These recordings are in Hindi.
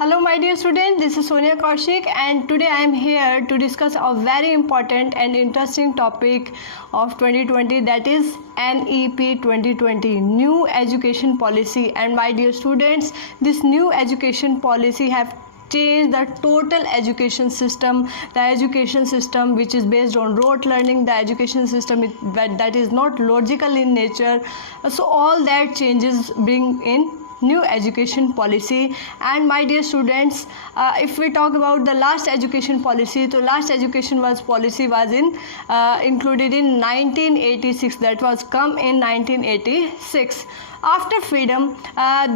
Hello my dear students, this is Sonia Kaushik and today I am here to discuss a very important and interesting topic of 2020, that is NEP 2020, New Education Policy. And my dear students, this new education policy have changed the total education system, the education system which is based on rote learning, the education system that is not logical in nature. So all that changes bring in new education policy. And my dear students, if we talk about the last education policy, so last education policy was included in 1986, that was come in 1986. After freedom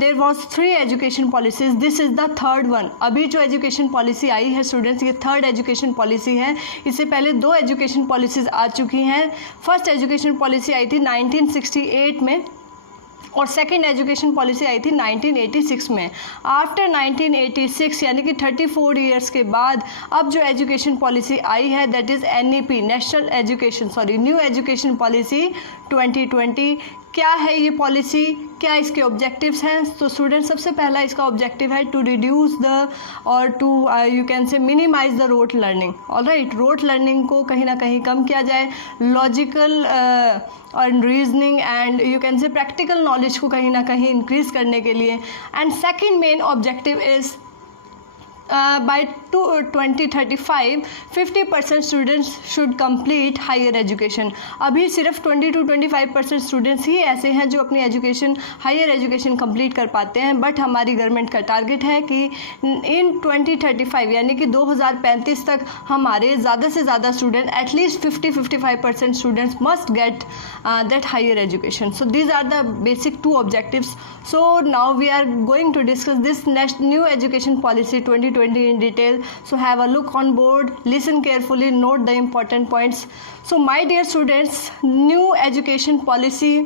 there was 3 education policies, this is the third one. अभी जो education policy आई है students, ये third education policy है. इससे पहले 2 education policies आ चुकी हैं. फर्स्ट education policy आई थी 1968 में और सेकेंड एजुकेशन पॉलिसी आई थी 1986 में. आफ्टर 1986 यानी कि 34 ईयर्स के बाद अब जो एजुकेशन पॉलिसी आई है that is NEP, new education policy 2020. क्या है ये पॉलिसी, क्या इसके ऑब्जेक्टिव्स हैं? तो स्टूडेंट सबसे पहला इसका ऑब्जेक्टिव है टू रिड्यूस द और to you can say minimize the rote learning. Alright, rote learning को कहीं ना कहीं कम किया जाए, लॉजिकल और reasoning and you can say practical knowledge को कहीं ना कहीं इंक्रीज करने के लिए. And second main objective is by 2035 50% students should complete higher education. अभी सिर्फ 20 to 25% स्टूडेंट्स ही ऐसे हैं जो अपनी एजुकेशन हायर एजुकेशन कंप्लीट कर पाते हैं. बट हमारी गवर्नमेंट का टारगेट है कि इन 2035 यानी कि 2035 तक हमारे ज़्यादा से ज़्यादा student at least 50-55% students must get that higher education. So these are the basic 2 objectives. So now we are going to discuss this new education policy 2020 in detail. So have a look on board, listen carefully, note the important points. So my dear students, new education policy,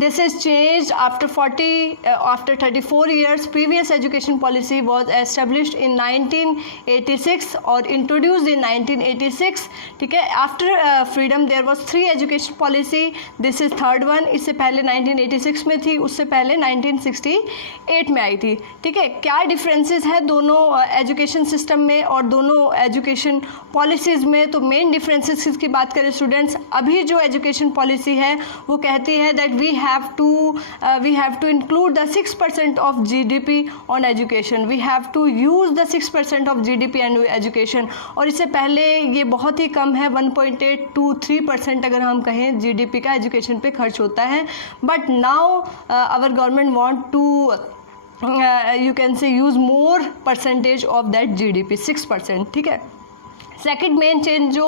this is changed after 34 years. Previous education policy was established in 1986 or introduced in 1986. ठीक है. After freedom there was 3 education policy. This is third one. इससे पहले 1986 में थी, उससे पहले 1968 में आई थी. ठीक है. क्या डिफरेंसेस है दोनों एजुकेशन सिस्टम में और दोनों एजुकेशन पॉलिसीज़ में? तो मेन डिफरेंसेस की बात करें स्टूडेंट्स, अभी जो एजुकेशन पॉलिसी है वो कहती है that we have to include the 6% of GDP on education. We have to use the 6% of GDP on education. और इससे पहले ये बहुत ही कम है, 1.8 to 3% अगर हम कहें GDP का एजुकेशन पे खर्च होता है. But now our government want to you can say use more percentage of that GDP, 6%. ठीक है. सेकेंड मेन चेंज जो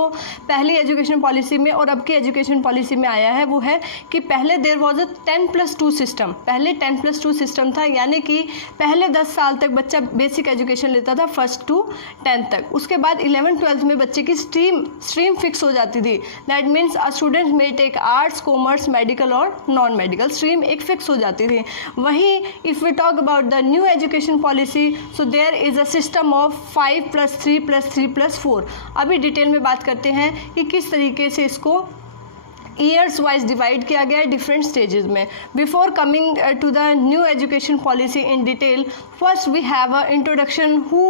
पहली एजुकेशन पॉलिसी में और अब की एजुकेशन पॉलिसी में आया है वो है कि पहले देर वॉज अ 10+2 सिस्टम. पहले 10+2 सिस्टम था, यानी कि पहले 10 साल तक बच्चा बेसिक एजुकेशन लेता था 1st to 10th तक. उसके बाद 11th-12th में बच्चे की स्ट्रीम फिक्स हो जाती थी. दैट मीन्स अ स्टूडेंट में टेक आर्ट्स, कॉमर्स, मेडिकल और नॉन मेडिकल, स्ट्रीम एक फिक्स हो जाती थी. वहीं if we talk about the new education policy, so there is a system of 5+3+3+4. अभी डिटेल में बात करते हैं कि किस तरीके से इसको ईयर्स वाइज डिवाइड किया गया है डिफरेंट स्टेजेस में. Before coming to the new education policy in detail, first we have a introduction who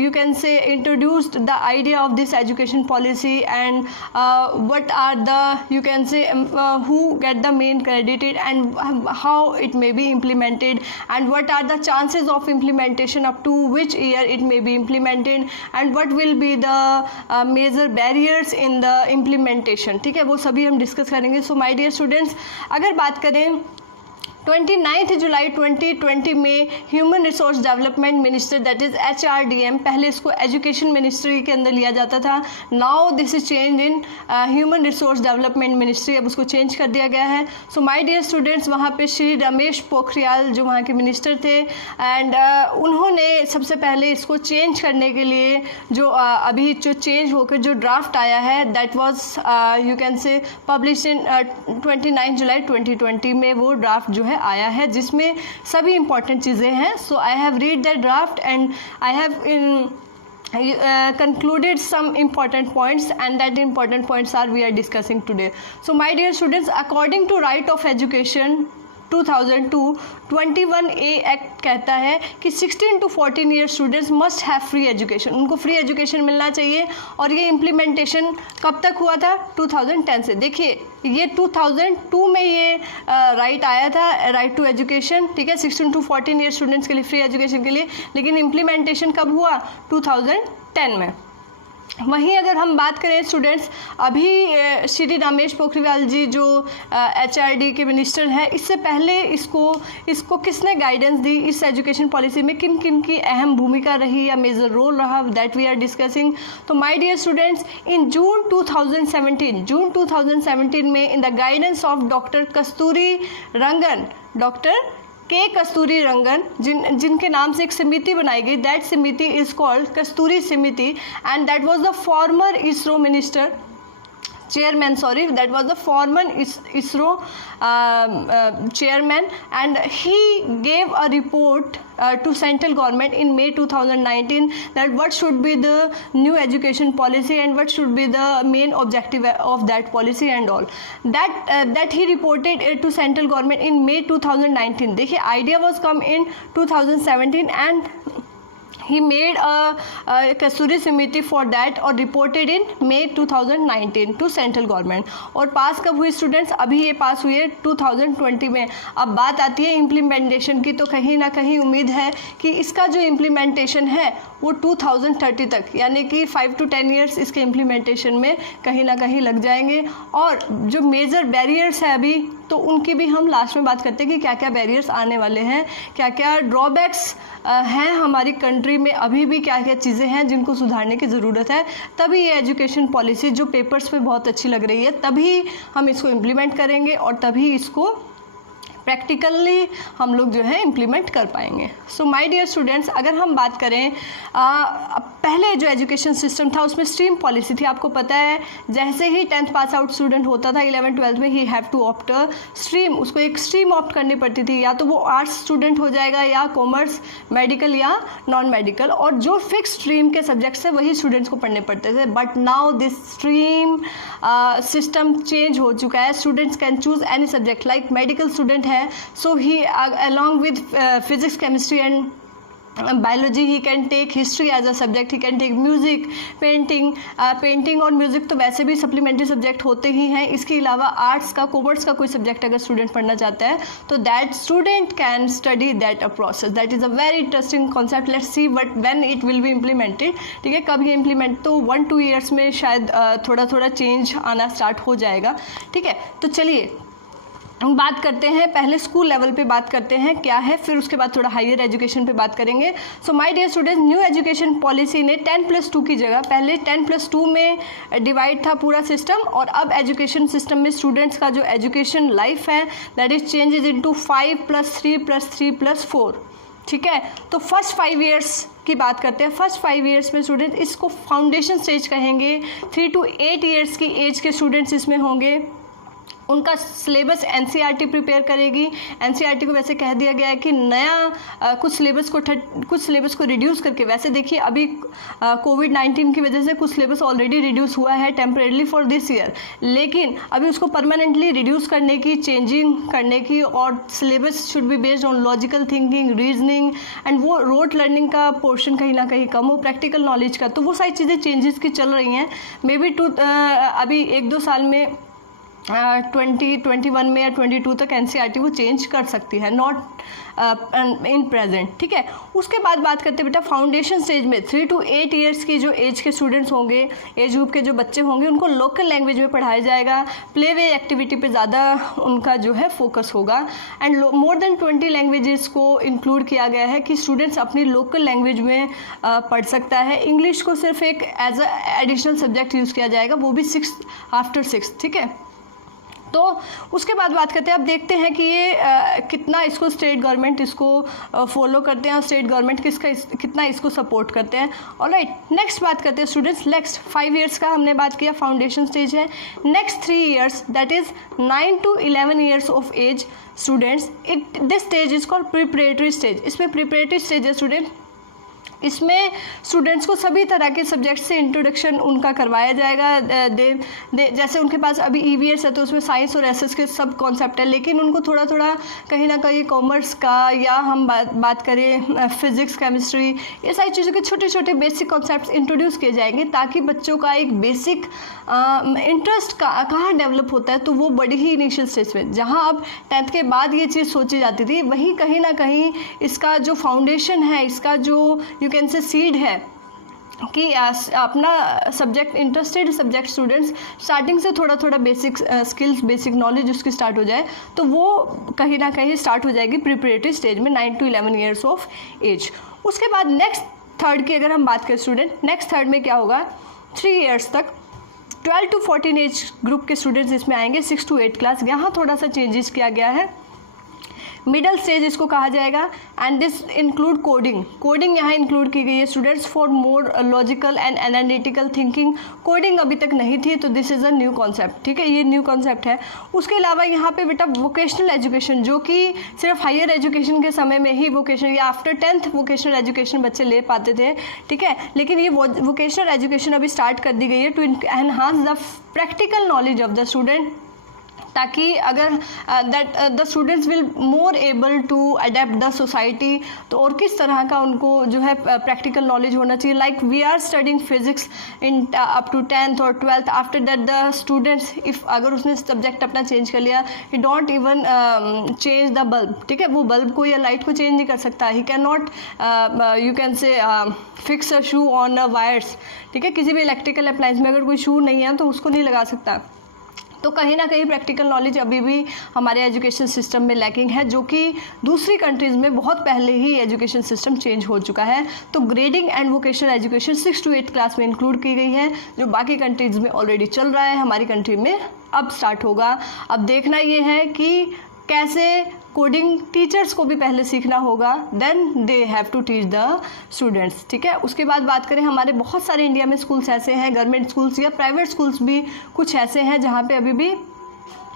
you can say introduced the idea of this education policy and what are the you can say who get the main credited and how it may be implemented and what are the chances of implementation up to which year it may be implemented and what will be the major barriers in the implementation. ठीक है, वो सभी हम डिस्कस करेंगे. सो माय डियर स्टूडेंट्स, अगर बात करें 29 जुलाई 2020 में human resource development minister that is HRDM, पहले इसको एजुकेशन मिनिस्ट्री के अंदर लिया जाता था. Now this is change in human resource development ministry, अब उसको चेंज कर दिया गया है. सो माय डियर स्टूडेंट्स, वहाँ पे श्री रमेश पोखरियाल जो वहाँ के मिनिस्टर थे एंड उन्होंने सबसे पहले इसको चेंज करने के लिए जो अभी जो चेंज होकर जो ड्राफ्ट आया है दैट वाज यू कैन से पब्लिश इन 29 जुलाई 2020 में वो ड्राफ्ट जो है आया है जिसमें सभी इंपॉर्टेंट चीज़ें हैं. So I have read that draft and I have concluded some important points, and that important points are we are discussing today. So my dear students, according to right of education, 2002 21A act कहता है कि 16 to 14 year students must have free education, उनको फ्री एजुकेशन मिलना चाहिए। और ये इम्प्लीमेंटेशन कब तक हुआ था? 2010 से। देखिए ये 2002 में ये राइट आया था, राइट टू एजुकेशन, ठीक है, 16 to 14 ईयर स्टूडेंट्स के लिए फ्री एजुकेशन के लिए, लेकिन इम्प्लीमेंटेशन कब हुआ? 2010 में। वहीं अगर हम बात करें स्टूडेंट्स, अभी श्री रमेश पोखरियाल जी जो HRD के मिनिस्टर हैं, इससे पहले इसको किसने गाइडेंस दी? इस एजुकेशन पॉलिसी में किन किन की अहम भूमिका रही या मेजर रोल रहा, दैट वी आर डिस्कसिंग। तो my dear students, in June 2017 में in the guidance of doctor Kasturi Rangan, doctor Kasturi Rangan, जिनके नाम से एक समिति बनाई गई, दैट समिति इज कॉल्ड कस्तूरी समिति, and that was the former ISRO minister chairman, that was the former ISRO chairman, and he gave a report to central government in May 2019 that what should be the new education policy and what should be the main objective of that policy and all that he reported to central government in May 2019. देखिए idea was come in 2017 and he made a कस्तूरी समिति for that और reported in May 2019 to central government। और पास कब हुई स्टूडेंट्स? अभी ये पास हुई है 2020 में। अब बात आती है इम्प्लीमेंटेशन की, तो कहीं ना कहीं उम्मीद है कि इसका जो इम्प्लीमेंटेशन है वो 2030 तक, यानी कि 5 to 10 ईयर्स इसके इम्प्लीमेंटेशन में कहीं ना कहीं लग जाएंगे। और जो मेजर बैरियर्स है अभी, तो उनकी भी हम लास्ट में बात करते हैं कि क्या क्या बैरियर्स आने वाले हैं, क्या क्या ड्रॉबैक्स हैं हमारी कंट्री में, अभी भी क्या क्या चीज़ें हैं जिनको सुधारने की ज़रूरत है। तभी ये एजुकेशन पॉलिसी जो पेपर्स पे बहुत अच्छी लग रही है, तभी हम इसको इम्प्लीमेंट करेंगे और तभी इसको प्रैक्टिकली हम लोग जो है इम्प्लीमेंट कर पाएंगे। सो माय डियर स्टूडेंट्स, अगर हम बात करें पहले जो एजुकेशन सिस्टम था उसमें स्ट्रीम पॉलिसी थी। आपको पता है जैसे ही 10th पास आउट स्टूडेंट होता था 11th-12th में, he have to opt stream, उसको एक स्ट्रीम ऑप्ट करनी पड़ती थी, या तो वो आर्ट्स स्टूडेंट हो जाएगा या कॉमर्स, मेडिकल या नॉन मेडिकल, और जो फिक्स स्ट्रीम के सब्जेक्ट्स है वही स्टूडेंट्स को पढ़ने पड़ते थे। But now this stream system change हो चुका है। Students can choose any subject, like medical student है, so he along with physics, chemistry and biology he can take history as a subject, he can take music, painting और म्यूज़िक तो वैसे भी सप्लीमेंट्री सब्जेक्ट होते ही हैं। इसके अलावा आर्ट्स का, कॉमर्स का कोई सब्जेक्ट अगर स्टूडेंट पढ़ना चाहता है तो that student can study that a process. That is a very interesting concept. Let's see but when it will be implemented, ठीक है, कब ये इम्प्लीमेंट, तो 1-2 ईयर्स में शायद थोड़ा थोड़ा चेंज आना स्टार्ट हो जाएगा, ठीक है। तो चलिए हम बात करते हैं, पहले स्कूल लेवल पे बात करते हैं क्या है, फिर उसके बाद थोड़ा हायर एजुकेशन पे बात करेंगे। So my dear students, new education policy ने 10+2 की जगह, पहले 10+2 में डिवाइड था पूरा सिस्टम, और अब एजुकेशन सिस्टम में स्टूडेंट्स का जो एजुकेशन लाइफ है दैट इज चेंजेज इनटू 5+3+3+4, ठीक है। तो फर्स्ट 5 ईयर्स की बात करते हैं। फर्स्ट 5 ईयर्स में स्टूडेंट इसको फाउंडेशन स्टेज कहेंगे। 3 to 8 ईयर्स की एज के स्टूडेंट्स इसमें होंगे। उनका सिलेबस NCERT प्रिपेयर करेगी। NCERT को वैसे कह दिया गया है कि नया कुछ सिलेबस को रिड्यूस करके, वैसे देखिए अभी कोविड-19 की वजह से कुछ सिलेबस ऑलरेडी रिड्यूस हुआ है टेम्परेरली फॉर दिस ईयर, लेकिन अभी उसको परमानेंटली रिड्यूस करने की, चेंजिंग करने की, और syllabus should be based on logical thinking, reasoning, and वो रोट लर्निंग का पोर्शन कहीं ना कहीं कम हो, प्रैक्टिकल नॉलेज का। तो वो सारी चीज़ें चेंजेस की चल रही हैं। मे बी अभी 1-2 साल में 2021 में या 22 तक NCERT वो चेंज कर सकती है, नॉट इन प्रेजेंट, ठीक है। उसके बाद बात करते हैं बेटा फाउंडेशन स्टेज में 3 to 8 ईयर्स की जो एज के स्टूडेंट्स होंगे, एज ग्रुप के जो बच्चे होंगे, उनको लोकल लैंग्वेज में पढ़ाया जाएगा। प्ले वे एक्टिविटी पे ज़्यादा उनका जो है फोकस होगा, एंड मोर देन 20 लैंग्वेजेस को इंक्लूड किया गया है कि स्टूडेंट्स अपनी लोकल लैंग्वेज में पढ़ सकता है। इंग्लिश को सिर्फ एक as a additional subject use किया जाएगा, वो भी 6th after 6th, ठीक है। तो उसके बाद बात करते हैं, अब देखते हैं कि ये कितना इसको स्टेट गवर्नमेंट इसको फॉलो करते हैं और स्टेट गवर्नमेंट कितना इसको सपोर्ट करते हैं। ऑलराइट, नेक्स्ट बात करते हैं स्टूडेंट्स। नेक्स्ट 5 ईयर्स का हमने बात किया, फाउंडेशन स्टेज है। Next 3 years that is 9 to 11 years of age students, this stage is called preparatory stage. इसमें प्रिपरेटरी स्टेज है स्टूडेंट, इसमें स्टूडेंट्स को सभी तरह के सब्जेक्ट से इंट्रोडक्शन उनका करवाया जाएगा। जैसे उनके पास अभी EVS है तो उसमें साइंस और SS के सब कॉन्सेप्ट है, लेकिन उनको थोड़ा थोड़ा कहीं ना कहीं कॉमर्स का या हम बात करें फिज़िक्स केमिस्ट्री, ये सारी चीज़ों के छोटे छोटे बेसिक कॉन्सेप्ट्स इंट्रोड्यूस किए जाएंगे ताकि बच्चों का एक बेसिक इंटरेस्ट कहाँ डेवलप होता है। तो वो बड़ी ही इनिशियल स्टेज में, जहाँ अब 10th के बाद ये चीज़ सोची जाती थी, वही कहीं ना कहीं इसका जो फाउंडेशन है, इसका जो यू कैन से सीड है कि अपना subject interested subject students starting से थोड़ा थोड़ा बेसिक स्किल्स, बेसिक नॉलेज उसकी स्टार्ट हो जाए, तो वो कहीं ना कहीं स्टार्ट हो जाएगी प्रिपरेटरी स्टेज में 9 to 11 ईयर्स ऑफ एज। उसके बाद नेक्स्ट थर्ड की अगर हम बात करें स्टूडेंट, नेक्स्ट थर्ड में क्या होगा, 3 ईयर्स तक 12 to 14 एज ग्रुप के स्टूडेंट्स इसमें आएंगे, 6 to 8 क्लास। यहाँ थोड़ा सा चेंजेस किया गया है, मिडल स्टेज इसको कहा जाएगा। And this include coding, coding यहाँ इंक्लूड की गई है students for more logical and analytical thinking. Coding अभी तक नहीं थी, तो this is a new concept, ठीक है, ये न्यू कॉन्सेप्ट है। उसके अलावा यहाँ पे बेटा वोकेशनल एजुकेशन, जो कि सिर्फ हायर एजुकेशन के समय में ही वोकेशनल या आफ्टर 10th वोकेशनल एजुकेशन बच्चे ले पाते थे, ठीक है, लेकिन ये वोकेशनल एजुकेशन अभी स्टार्ट कर दी गई है to enhance the practical knowledge of the student, ताकि अगर that the students will more able to adapt the society. तो और किस तरह का उनको जो है प्रैक्टिकल नॉलेज होना चाहिए, like we are studying physics in up to 10th और 12th, after that the students if अगर उसने सब्जेक्ट अपना चेंज कर लिया, he don't even change the bulb, ठीक है, वो बल्ब को या लाइट को चेंज नहीं कर सकता, he can not you can से fix a shoe on a wires, ठीक है, किसी भी इलेक्ट्रिकल अप्लायंस में अगर कोई शू नहीं है तो उसको नहीं लगा सकता। तो कहीं ना कहीं प्रैक्टिकल नॉलेज अभी भी हमारे एजुकेशन सिस्टम में लैकिंग है, जो कि दूसरी कंट्रीज़ में बहुत पहले ही एजुकेशन सिस्टम चेंज हो चुका है। तो grading and vocational education 6 to 8 class में इंक्लूड की गई है, जो बाकी कंट्रीज़ में ऑलरेडी चल रहा है, हमारी कंट्री में अब स्टार्ट होगा। अब देखना ये है कि कैसे कोडिंग टीचर्स को भी पहले सीखना होगा, then they have to teach the students, ठीक है। उसके बाद बात करें, हमारे बहुत सारे इंडिया में स्कूल्स ऐसे हैं, गवर्नमेंट स्कूल्स या प्राइवेट स्कूल्स भी कुछ ऐसे हैं जहाँ पे अभी भी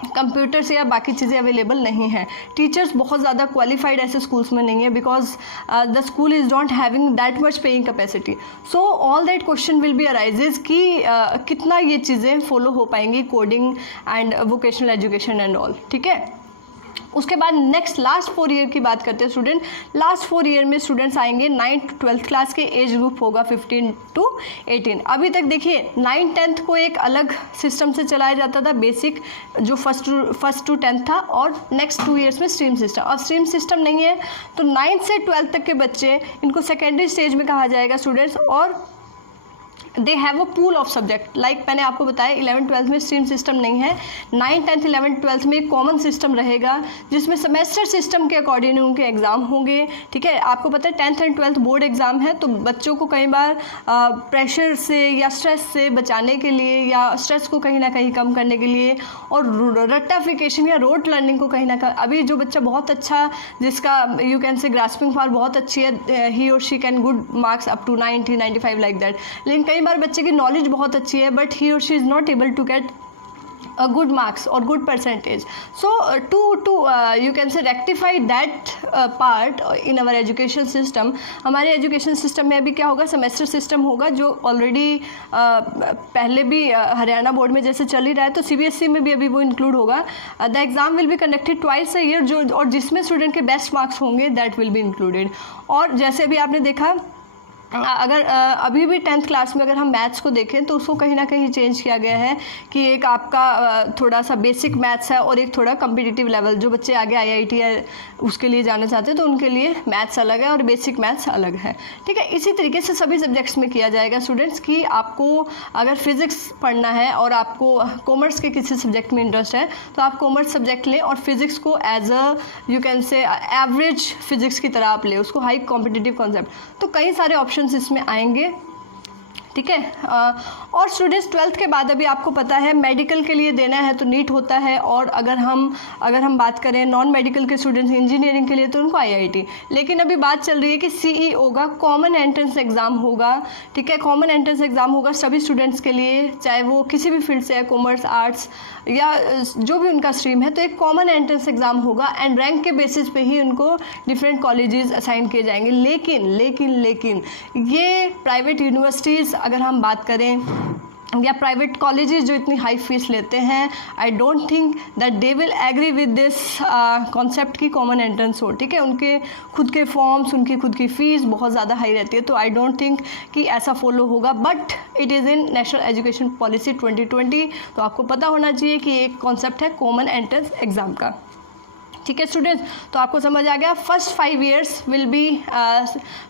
कंप्यूटर्स या बाकी चीज़ें अवेलेबल नहीं हैं। टीचर्स बहुत ज़्यादा क्वालिफाइड ऐसे स्कूल्स में नहीं है, because the school is not having that much paying capacity. So all that question will be arises कि कितना ये चीज़ें फॉलो हो पाएंगी, coding and vocational education and all, ठीक है। उसके बाद नेक्स्ट लास्ट 4 ईयर की बात करते हैं स्टूडेंट। लास्ट 4 ईयर में स्टूडेंट्स आएंगे 9th to 12th क्लास के, एज ग्रुप होगा 15 to 18। अभी तक देखिए 9th 10th को एक अलग सिस्टम से चलाया जाता था, बेसिक जो फर्स्ट टू 10th था, और नेक्स्ट 2 ईयर्स में स्ट्रीम सिस्टम। अब स्ट्रीम सिस्टम नहीं है, तो 9th से 12th तक के बच्चे, इनको सेकेंडरी स्टेज में कहा जाएगा स्टूडेंट्स, और they have a pool of subject. Like मैंने आपको बताया 11th 12th में स्ट्रीम सिस्टम नहीं है, 9th 10th 11th 12th में एक कॉमन सिस्टम रहेगा, जिसमें सेमेस्टर सिस्टम के अकॉर्डिंग उनके एग्ज़ाम होंगे, ठीक है। आपको पता है 10th and 12th board exam है, तो बच्चों को कई बार प्रेशर से या स्ट्रेस से बचाने के लिए, या स्ट्रेस को कहीं ना कहीं कम करने के लिए, और रट्टाफिकेशन या रोट लर्निंग को कहीं ना कहीं, अभी जो बच्चा बहुत अच्छा, जिसका you can say grasping power बहुत अच्छी है, ही और she can good marks up to 90 95 like that, लेकिन कई बार बच्चे की नॉलेज बहुत अच्छी है, बट ही और she is not able to get a good marks or good percentage. So to you can say rectify that part in our education system, हमारे एजुकेशन सिस्टम में अभी क्या होगा, सेमेस्टर सिस्टम होगा, जो ऑलरेडी पहले भी हरियाणा बोर्ड में जैसे चल ही रहा है, तो CBSE में भी अभी वो इंक्लूड होगा। The exam will be conducted twice a year, जो और जिसमें स्टूडेंट के बेस्ट मार्क्स होंगे दैट विल बी इंक्लूडेड। और जैसे अभी आपने देखा, अगर अभी भी 10th क्लास में अगर हम मैथ्स को देखें, तो उसको कहीं ना कहीं चेंज किया गया है कि एक आपका थोड़ा सा बेसिक मैथ्स है, और एक थोड़ा कम्पिटिटिव लेवल, जो बच्चे आगे IIT या उसके लिए जाना चाहते हैं तो उनके लिए मैथ्स अलग है और बेसिक मैथ्स अलग है, ठीक है। इसी तरीके से सभी सब्जेक्ट्स में किया जाएगा स्टूडेंट्स कि आपको अगर फिज़िक्स पढ़ना है और आपको कॉमर्स के किसी सब्जेक्ट में इंटरेस्ट है, तो आप कॉमर्स सब्जेक्ट लें, और फिज़िक्स को as a you can say average physics की तरह आप लें, उसको हाई कॉम्पिटिटिव कॉन्सेप्ट। तो कई सारे ऑप्शन इसमें आएंगे, ठीक है। और स्टूडेंट्स 12th के बाद अभी आपको पता है मेडिकल के लिए देना है तो नीट होता है, और अगर हम बात करें नॉन मेडिकल के स्टूडेंट्स इंजीनियरिंग के लिए तो उनको IIT। लेकिन अभी बात चल रही है कि CEO का कॉमन एंट्रेंस एग्ज़ाम होगा, ठीक है। कॉमन एंट्रेंस एग्ज़ाम होगा सभी स्टूडेंट्स के लिए, चाहे वो किसी भी फील्ड से है, कॉमर्स, आर्ट्स या जो भी उनका स्ट्रीम है। तो एक कॉमन एंट्रेंस एग्ज़ाम होगा एंड रैंक के बेसिस पे ही उनको डिफरेंट कॉलेजेस असाइन किए जाएंगे। लेकिन ये प्राइवेट यूनिवर्सिटीज़ अगर हम बात करें या प्राइवेट कॉलेजेस जो इतनी हाई फीस लेते हैं, I don't think that they will agree with this concept की कॉमन एंट्रेंस हो, ठीक है। उनके खुद के फॉर्म्स, उनकी खुद की फ़ीस बहुत ज़्यादा हाई रहती है, तो आई डोंट थिंक कि ऐसा फॉलो होगा। But it is in national education policy 2020, तो आपको पता होना चाहिए कि एक कॉन्सेप्ट है कॉमन एंट्रेंस एग्ज़ाम का, ठीक है स्टूडेंट्स। तो आपको समझ आ गया, first 5 years will be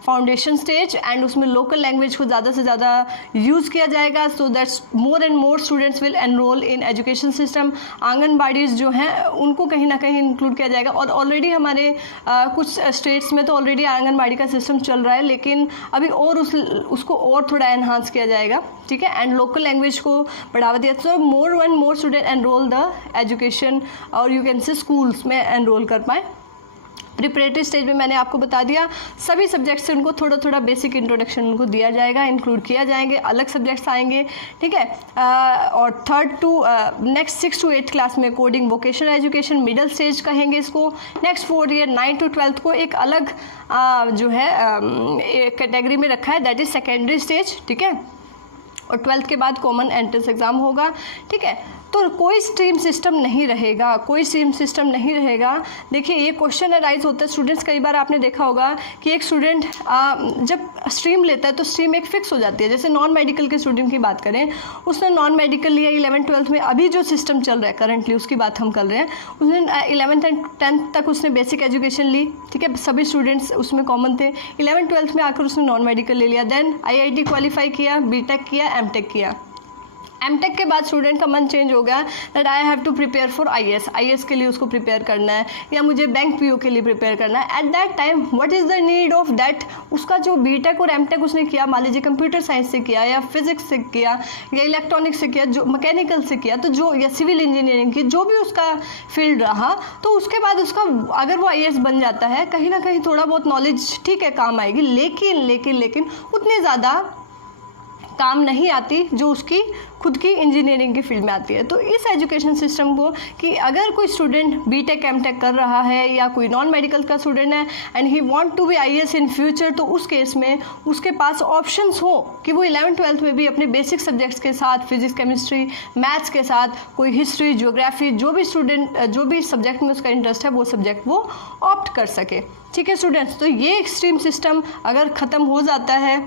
foundation stage and उसमें लोकल लैंग्वेज को ज़्यादा से ज़्यादा यूज़ किया जाएगा, so that's more and more students will enrol in education system. Anganwadis जो हैं उनको कहीं ना कहीं इंक्लूड किया जाएगा, और ऑलरेडी हमारे कुछ स्टेट्स में तो ऑलरेडी आंगनबाड़ी का सिस्टम चल रहा है, लेकिन अभी और उसको और थोड़ा एनहांस किया जाएगा, ठीक है। एंड लोकल लैंग्वेज को बढ़ावा दिया, so more and more student enrol the education, और यू कैन से स्कूल्स में एनरोल कर पाएँ। प्रिपरेटरी स्टेज में मैंने आपको बता दिया सभी सब्जेक्ट से उनको थोड़ा थोड़ा बेसिक इंट्रोडक्शन उनको दिया जाएगा, इंक्लूड किया जाएंगे, अलग सब्जेक्ट्स आएंगे, ठीक है। और 3rd to next 6 to 8 class में coding, vocational education, middle stage कहेंगे इसको। नेक्स्ट 4 year 9 to 12th को एक अलग जो है कैटेगरी में रखा है, दैट इज़ सेकेंडरी स्टेज, ठीक है। और 12th के बाद कॉमन एंट्रेंस एग्ज़ाम होगा, ठीक है। तो कोई स्ट्रीम सिस्टम नहीं रहेगा, देखिए ये क्वेश्चन अराइज होता है स्टूडेंट्स, कई बार आपने देखा होगा कि एक स्टूडेंट जब स्ट्रीम लेता है तो स्ट्रीम एक फिक्स हो जाती है। जैसे नॉन मेडिकल के स्टूडेंट की बात करें, उसने नॉन मेडिकल लिया 11th 12th में, अभी जो सिस्टम चल रहा है करंटली उसकी बात हम कर रहे हैं, उसने 11th and 10th तक उसने बेसिक एजुकेशन ली, ठीक है, सभी स्टूडेंट्स उसमें कॉमन थे। 11th 12th में आकर उसने नॉन मेडिकल ले लिया, देन IIT क्वालिफाई किया, BTech किया, MTech किया। MTech के बाद स्टूडेंट का मन चेंज हो गया, that I have to prepare for IAS के लिए उसको प्रिपेयर करना है, या मुझे बैंक PO के लिए प्रिपेयर करना है। Eight that time what is the need of that, उसका जो BTech और MTech उसने किया, मान लीजिए कंप्यूटर साइंस से किया या फिजिक्स से किया या इलेक्ट्रॉनिक्स से किया, जो मैकेनिकल से किया, तो जो या सिविल इंजीनियरिंग की, जो भी उसका फील्ड रहा, तो उसके बाद उसका अगर वो IAS बन जाता है, कहीं ना कहीं थोड़ा बहुत नॉलेज ठीक है काम आएगी, लेकिन उतनी ज़्यादा काम नहीं आती जो उसकी खुद की इंजीनियरिंग की फील्ड में आती है। तो इस एजुकेशन सिस्टम को कि अगर कोई स्टूडेंट BTech MTech कर रहा है या कोई नॉन मेडिकल का स्टूडेंट है and he want to be IAS in future, तो उस केस में उसके पास ऑप्शंस हो कि वो 11th 12th में भी अपने बेसिक सब्जेक्ट्स के साथ, फिजिक्स, केमिस्ट्री, मैथ्स के साथ कोई हिस्ट्री, ज्योग्राफी, जो भी सब्जेक्ट में उसका इंटरेस्ट है वो सब्जेक्ट वो ऑप्ट कर सके, ठीक है स्टूडेंट्स। तो ये एक्सट्रीम सिस्टम अगर ख़त्म हो जाता है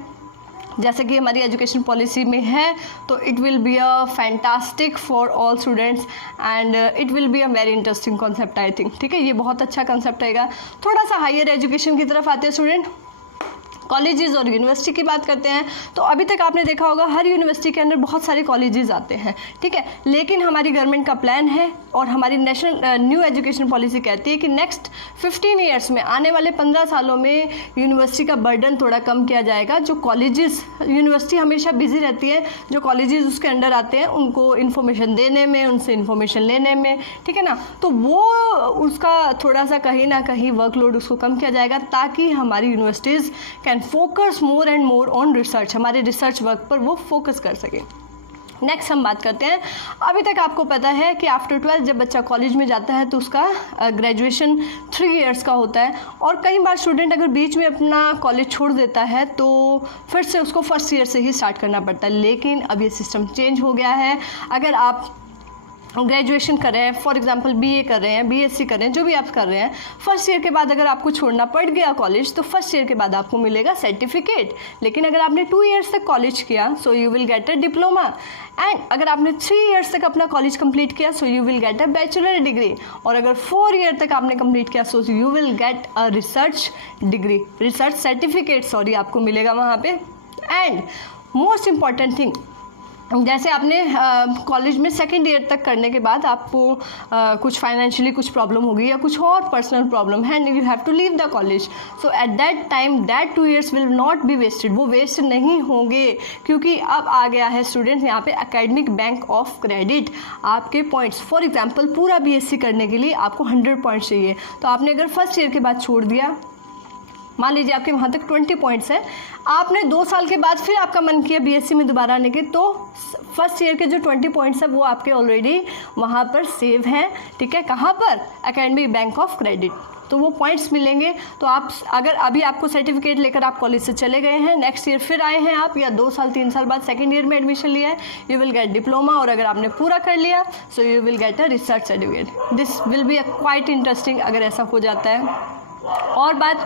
जैसे कि हमारी एजुकेशन पॉलिसी में है, तो it will be a fantastic for all students and it will be a very interesting concept I think, ठीक है। ये बहुत अच्छा कॉन्सेप्ट रहेगा। थोड़ा सा हायर एजुकेशन की तरफ आते हैं स्टूडेंट, कॉलेजेस और यूनिवर्सिटी की बात करते हैं। तो अभी तक आपने देखा होगा हर यूनिवर्सिटी के अंदर बहुत सारे कॉलेजेस आते हैं, ठीक है। लेकिन हमारी गवर्नमेंट का प्लान है और हमारी नेशनल न्यू एजुकेशन पॉलिसी कहती है कि नेक्स्ट 15 ईयर्स में, आने वाले 15 सालों में यूनिवर्सिटी का बर्डन थोड़ा कम किया जाएगा। जो कॉलेजेस, यूनिवर्सिटी हमेशा बिजी रहती है, जो कॉलेजेस उसके अंडर आते हैं उनको इन्फॉर्मेशन देने में, उनसे इन्फॉर्मेशन लेने में, ठीक है ना। तो वो उसका थोड़ा सा कहीं ना कहीं वर्कलोड उसको कम किया जाएगा, ताकि हमारी universities can focus more and more on research, हमारे रिसर्च वर्क पर वो फोकस कर सके। नेक्स्ट हम बात करते हैं, अभी तक आपको पता है कि आफ्टर 12th जब बच्चा कॉलेज में जाता है तो उसका ग्रेजुएशन 3 years का होता है, और कई बार स्टूडेंट अगर बीच में अपना कॉलेज छोड़ देता है तो फिर से उसको फर्स्ट ईयर से ही स्टार्ट करना पड़ता है। लेकिन अब ये सिस्टम चेंज हो गया है। अगर आप ग्रेजुएशन कर रहे हैं, फॉर एग्जांपल BA कर रहे हैं, BSc कर रहे हैं, जो भी आप कर रहे हैं, फर्स्ट ईयर के बाद अगर आपको छोड़ना पड़ गया कॉलेज, तो फर्स्ट ईयर के बाद आपको मिलेगा सर्टिफिकेट। लेकिन अगर आपने 2 years तक कॉलेज किया, so you will get a diploma. And अगर आपने 3 years तक अपना कॉलेज कंप्लीट किया, so you will get a bachelor degree. और अगर 4 year तक आपने कंप्लीट किया, so you will get a research degree, research certificate आपको मिलेगा वहाँ पे। एंड मोस्ट इम्पॉर्टेंट थिंग, जैसे आपने कॉलेज में सेकेंड ईयर तक करने के बाद आपको कुछ फाइनेंशियली कुछ प्रॉब्लम होगी या कुछ और पर्सनल प्रॉब्लम है and you have to leave the college, so at that time that 2 years will not be wasted, वो वेस्ट नहीं होंगे क्योंकि अब आ गया है स्टूडेंट्स यहाँ पे एकेडमिक बैंक ऑफ क्रेडिट। आपके पॉइंट्स फॉर एग्जाम्पल पूरा BSc करने के लिए आपको 100 पॉइंट्स चाहिए, तो आपने अगर फर्स्ट ईयर के बाद छोड़ दिया, मान लीजिए आपके वहाँ तक 20 पॉइंट्स हैं, आपने 2 साल के बाद फिर आपका मन किया BSc में दोबारा आने के, तो फर्स्ट ईयर के जो 20 पॉइंट्स हैं वो आपके ऑलरेडी वहाँ पर सेव हैं, ठीक है। कहाँ पर? एकेडमिक बैंक ऑफ क्रेडिट, तो वो पॉइंट्स मिलेंगे। तो आप अगर अभी आपको सर्टिफिकेट लेकर आप कॉलेज से चले गए हैं, नेक्स्ट ईयर फिर आए हैं आप, या 2 साल 3 साल बाद सेकेंड ईयर में एडमिशन लिया है, यू विल गेट डिप्लोमा, और अगर आपने पूरा कर लिया so you will get a research certificate. This will be a quite interesting अगर ऐसा हो जाता है। और बात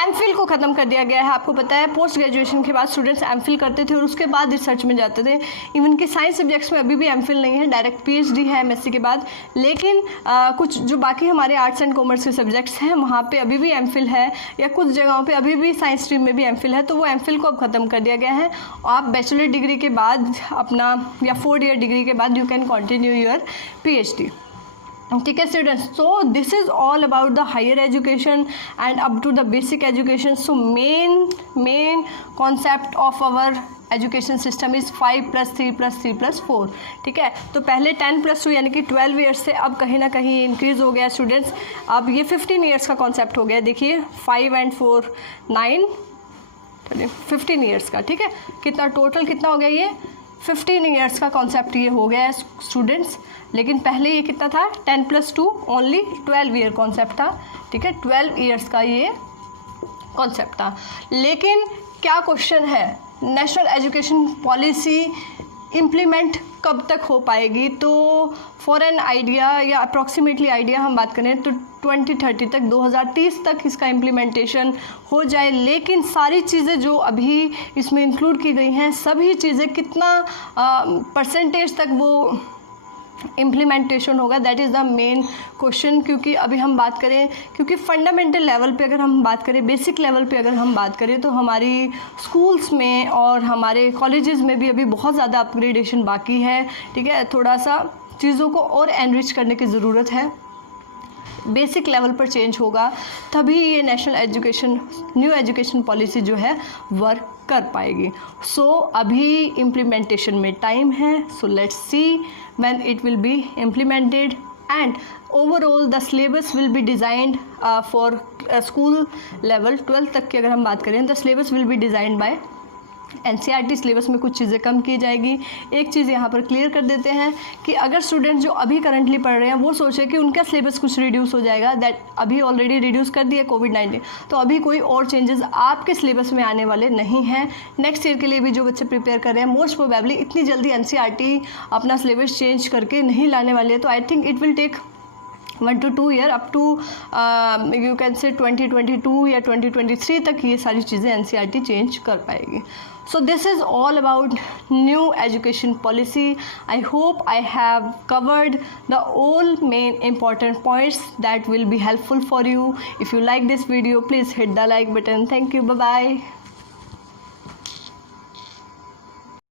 एमफिल को ख़त्म कर दिया गया है। आपको पता है पोस्ट ग्रेजुएशन के बाद स्टूडेंट्स एमफिल करते थे और उसके बाद रिसर्च में जाते थे। इवन कि साइंस सब्जेक्ट्स में अभी भी एमफिल नहीं है, डायरेक्ट PhD है MSc के बाद, लेकिन कुछ जो बाकी हमारे आर्ट्स एंड कॉमर्स के सब्जेक्ट्स हैं वहाँ पे अभी भी एमफिल है, या कुछ जगहों पे अभी भी साइंस स्ट्रीम में भी एमफिल है, तो वो एमफिल को अब ख़त्म कर दिया गया है। आप बैचलर डिग्री के बाद अपना या 4 ईयर डिग्री के बाद you can continue your PhD, ठीक है students. So this is all about the higher education and up to the basic education. So main concept of our education system is 5+3+3+4, ठीक है। तो पहले 10+2 यानी कि 12 ईयर्स से अब कहीं ना कहीं इंक्रीज़ हो गया स्टूडेंट्स, अब ये 15 ईयर्स का कॉन्सेप्ट हो गया। देखिए 5 and 4 9 15 ईयर्स का, ठीक है। कितना टोटल कितना हो गया? ये 15 ईयर्स का कॉन्सेप्ट ये हो गया है स्टूडेंट्स, लेकिन पहले ये कितना था? 10+2 ओनली 12 ईयर कॉन्सेप्ट था, ठीक है। 12 ईयर्स का ये कॉन्सेप्ट था। लेकिन क्या क्वेश्चन है, नेशनल एजुकेशन पॉलिसी इम्प्लीमेंट कब तक हो पाएगी? तो फॉर एन आइडिया या अप्रॉक्सीमेटली आइडिया हम बात करें तो 2030 तक, 2030 तक इसका इम्प्लीमेंटेशन हो जाए। लेकिन सारी चीज़ें जो अभी इसमें इंक्लूड की गई हैं, सभी चीज़ें कितना परसेंटेज तक वो इम्प्लीमेंटेशन होगा, that is the main question. क्योंकि अभी हम बात करें, क्योंकि फंडामेंटल लेवल पे अगर हम बात करें, बेसिक लेवल पे अगर हम बात करें, तो हमारी स्कूल्स में और हमारे कॉलेजेस में भी अभी बहुत ज़्यादा अपग्रेडेशन बाकी है, ठीक है। थोड़ा सा चीज़ों को और एनरिच करने की ज़रूरत है, बेसिक लेवल पर चेंज होगा तभी ये national education new education policy जो है वर्क कर पाएगी। सो अभी इम्प्लीमेंटेशन में टाइम है, so let's see when it will be implemented and overall the syllabus will be designed for school level 12 तक की अगर हम बात करें, the syllabus will be designed by NCERT। Syllabus में कुछ चीज़ें कम की जाएगी। एक चीज़ यहाँ पर क्लियर कर देते हैं कि अगर स्टूडेंट जो अभी करंटली पढ़ रहे हैं वो सोचे कि उनका सिलेबस कुछ रिड्यूस हो जाएगा, दैट अभी ऑलरेडी रिड्यूस कर दिया कोविड-19, तो अभी कोई और चेंजेस आपके सिलेबस में आने वाले नहीं हैं। नेक्स्ट ईयर के लिए भी जो बच्चे प्रिपेयर कर रहे हैं, मोस्ट प्रोबेबली इतनी जल्दी NCERT अपना सिलेबस चेंज करके नहीं लाने वाले है। तो I think it will take 1 to 2 year up to you can say 2022 या 2023 तक ये सारी चीज़ें NCERT चेंज कर पाएगी। So this is all about new education policy. I hope I have covered the all main important points that will be helpful for you. If you like this video, please hit the like button. Thank you. Bye bye.